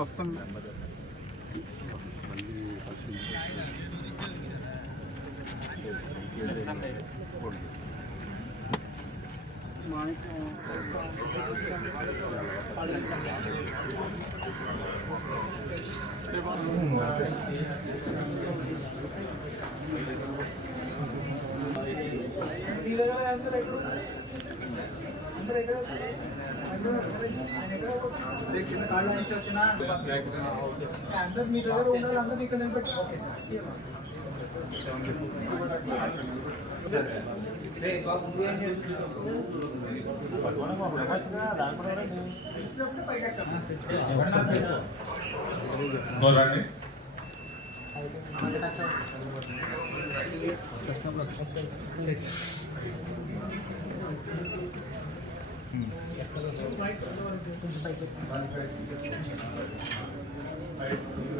వస్తుంది. అందరు మీ దగ్గర ఉండాలి, అందరూ ఇక్కడ నిలబెట్టి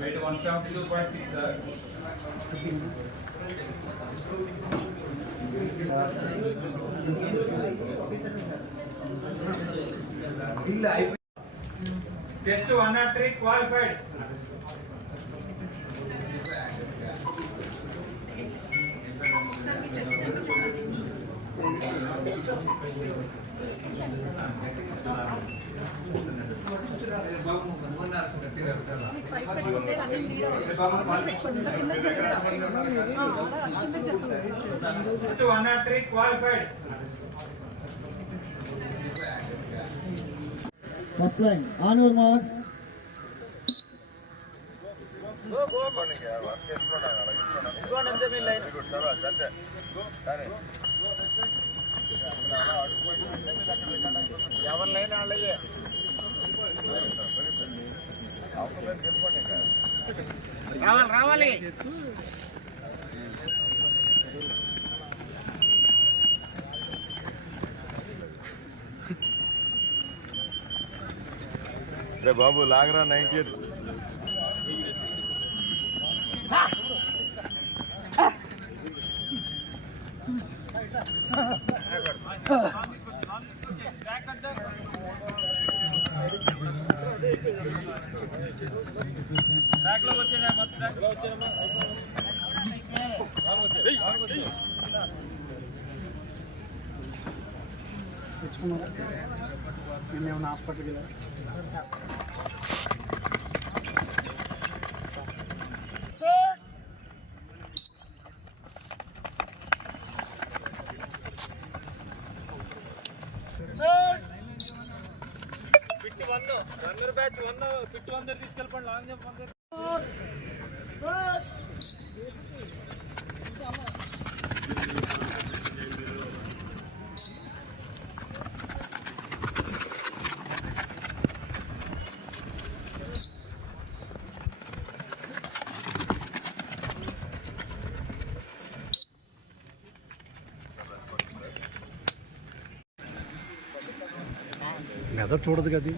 Weight 172.6, sir. Test 103 qualified. Test 103 qualified. First line, on your marks. ఎవరి లైన్ వాళ్ళయ్యే రావాలి. రే బాబు లాగరా 98. తెచ్చుకున్నారా? నిన్నేమన్నా హాస్పిటల్కి వెళ్ళారు? రన్నర్ బ్యాచ్ 1 పిట్ 1 తీసుకెళ్ళిపోండి. లాంగ్ జంప్ 1 మెదడు చూడదు కదా.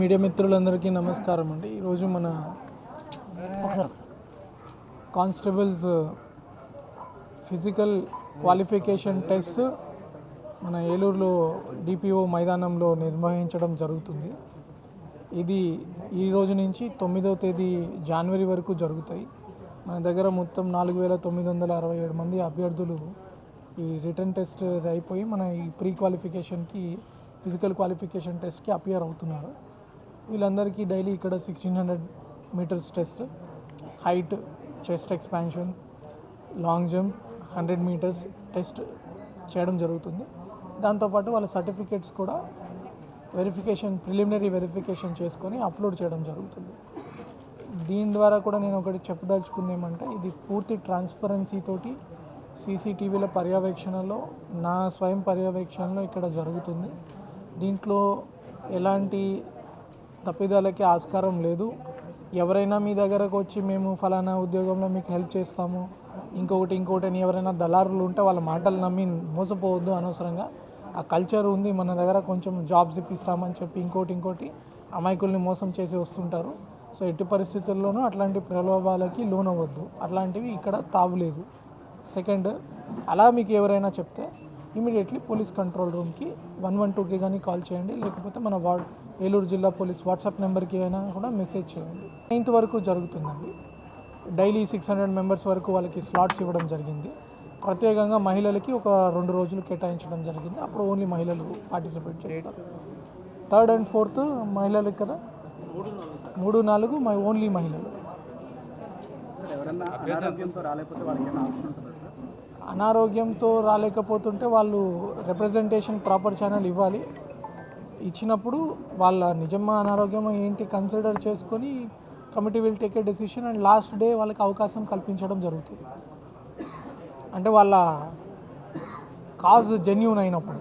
మీడియా మిత్రులందరికీ నమస్కారం అండి. ఈరోజు మన కానిస్టేబుల్స్ ఫిజికల్ క్వాలిఫికేషన్ టెస్ట్ మన ఏలూరులో డిపిఓ మైదానంలో నిర్వహించడం జరుగుతుంది. ఇది ఈ రోజు నుంచి 9వ తేదీ జనవరి వరకు జరుగుతాయి. మన దగ్గర మొత్తం 4,967 మంది అభ్యర్థులు ఈ రిటర్న్ టెస్ట్ అయిపోయి మన ఈ ప్రీ క్వాలిఫికేషన్కి ఫిజికల్ క్వాలిఫికేషన్ టెస్ట్కి అపియర్ అవుతున్నారు. వీళ్ళందరికీ డైలీ ఇక్కడ 1600 metres test, height, chest expansion, long jump, 100 metres test చేయడం జరుగుతుంది. దాంతోపాటు వాళ్ళ సర్టిఫికేట్స్ కూడా ప్రిలిమినరీ వెరిఫికేషన్ చేసుకొని అప్లోడ్ చేయడం జరుగుతుంది. దీని ద్వారా కూడా నేను ఒకటి చెప్పదలుచుకుంది ఏమంటే, ఇది పూర్తి ట్రాన్స్పరెన్సీ తోటి సీసీటీవీల పర్యవేక్షణలో, నా స్వయం పర్యవేక్షణలో ఇక్కడ జరుగుతుంది. దీంట్లో ఎలాంటి తప్పిదాలకి ఆస్కారం లేదు. ఎవరైనా మీ దగ్గరకు వచ్చి మేము ఫలానా ఉద్యోగంలో మీకు హెల్ప్ చేస్తాము, ఇంకొకటి అని ఎవరైనా దళారులు ఉంటే వాళ్ళ మాటలు నమ్మి మోసపోవద్దు. అనవసరంగా ఆ కల్చర్ ఉంది మన దగ్గర, కొంచెం జాబ్స్ ఇప్పిస్తామని చెప్పి ఇంకోటి అమాయకుల్ని మోసం చేసి వస్తుంటారు. సో ఎట్టి పరిస్థితుల్లోనూ అట్లాంటి ప్రలోభాలకి లోనవ్వద్దు. అట్లాంటివి ఇక్కడ తావులేదు. సెకండ్, అలా మీకు ఎవరైనా చెప్తే ఇమీడియట్లీ పోలీస్ కంట్రోల్ రూమ్కి 112కి కానీ కాల్ చేయండి, లేకపోతే మన ఏలూరు జిల్లా పోలీస్ వాట్సాప్ నెంబర్కి అయినా కూడా మెసేజ్ చేయండి. 9th వరకు జరుగుతుందండి. డైలీ 600 మెంబర్స్ వరకు వాళ్ళకి స్లాట్స్ ఇవ్వడం జరిగింది. ప్రత్యేకంగా మహిళలకి ఒక 2 రోజులు కేటాయించడం జరిగింది. అప్పుడు ఓన్లీ మహిళలు పార్టిసిపేట్ చేస్తారు. 3rd and 4th మహిళలకి కదా, 3, 4 ఓన్లీ మహిళలు. అనారోగ్యంతో రాలేకపోతుంటే వాళ్ళు రిప్రజెంటేషన్ ప్రాపర్ ఛానల్ ఇవ్వాలి. ఇచ్చినప్పుడు వాళ్ళ నిజమా అనారోగ్యమో ఏంటి కన్సిడర్ చేసుకొని committee will take a decision and last day వాళ్ళకి అవకాశం కల్పించడం జరుగుతుంది. అంటే వాళ్ళ కాజ్ జెన్యూన్ అయినప్పుడు.